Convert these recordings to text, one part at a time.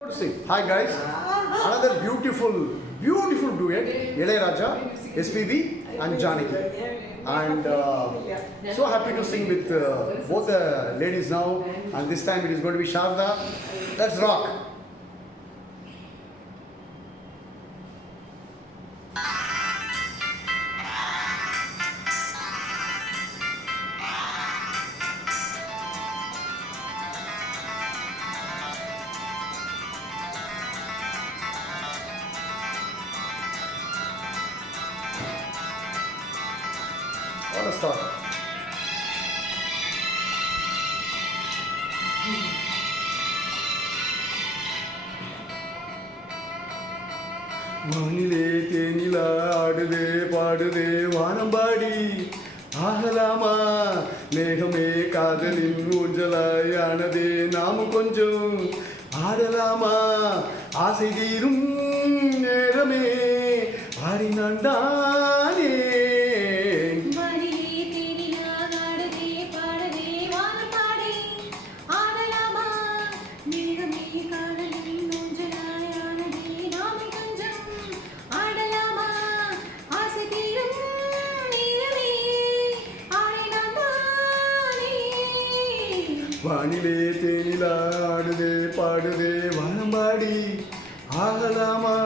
Hi guys, another beautiful duet, Ilayaraja, SPB and Janaki. And so happy to sing with both the ladies now, and this time it is going to be Sharda. Let's rock. What a start. வானிலே தேனிலா ஆடுதே பாடுதே வானம்பாடி ஆகலாமா மேகமே காதலின் ஊஞ்சலாய் ஆனதே நாமும் கொஞ்சம் ஆடலாமா ஆசை தீரும் நேரமே ஆடினான் தானே வானிலே தேனிலா ஆடுதே பாடுதே வானம்பாடி ஆகலாமா.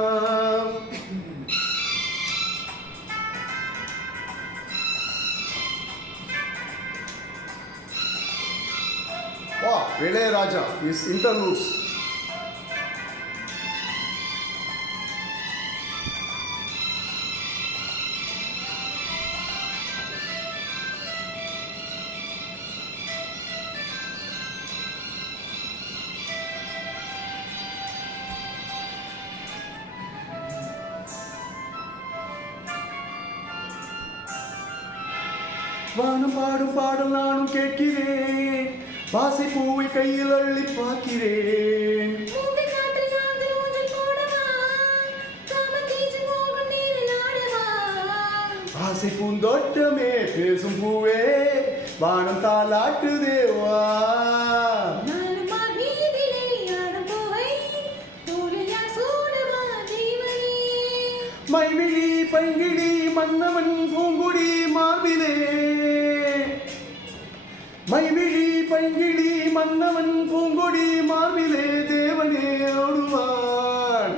Wow, Ilayaraja, his interludes. வானம் பாடும் பாடல் நானும் கேட்கிறேன், வாசை பூவை கையில் அள்ளி பார்க்கிறேன். ஆசை பூந்தோட்டமே பேசும் பூவே வானம் தாலாட்டு தேவா. மைவிழி பைங்கிழி மன்னவன் பூங்குடி மார்பிலே, மைவிழி பைங்கிழி மன்னவன் பூங்கொடி மார்பிலே தேவனே ஓடுவான்.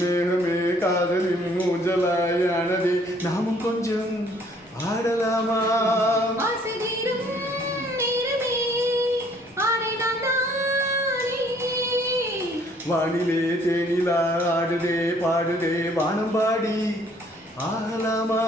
மேகமே காதலின் ஊஞ்சலாயானதே நாமும் கொஞ்சம் ஆடலாமா. வானிலே தேனிலா ஆடுதே பாடுதே வானம்பாடி ஆகலாமா.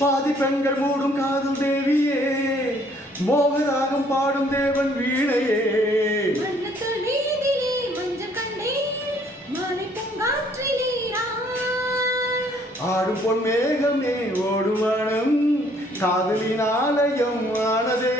பாதி பெண்கள் மூடும் காதல் தேவியே, மோகராகம் பாடும் தேவன் வீணையே. ஆடும் பொன் மேகமே ஓடும் வானம் காதலின் ஆலயம் ஆனதே.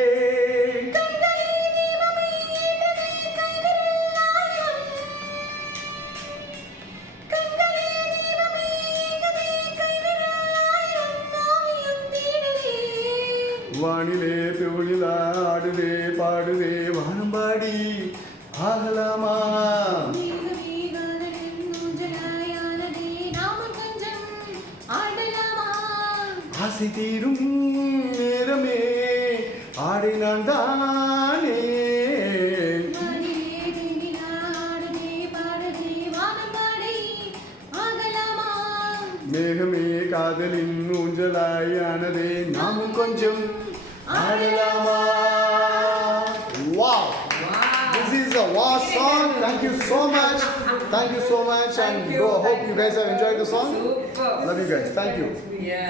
வானிலே தோழிலா ஆடுதே பாடுதே வானம்பாடி ஆகலாமா. ஆசை தீரும் நேரமே ஆடினான் தானே. மேகமே காதலின் ஊஞ்சலாயானதே நாமும் கொஞ்சம் Adalama. Wow. This is a wow song. Thank you so much. Thank you so much. And hope you guys have enjoyed the song. Super. Love you guys. Thank you. Yeah.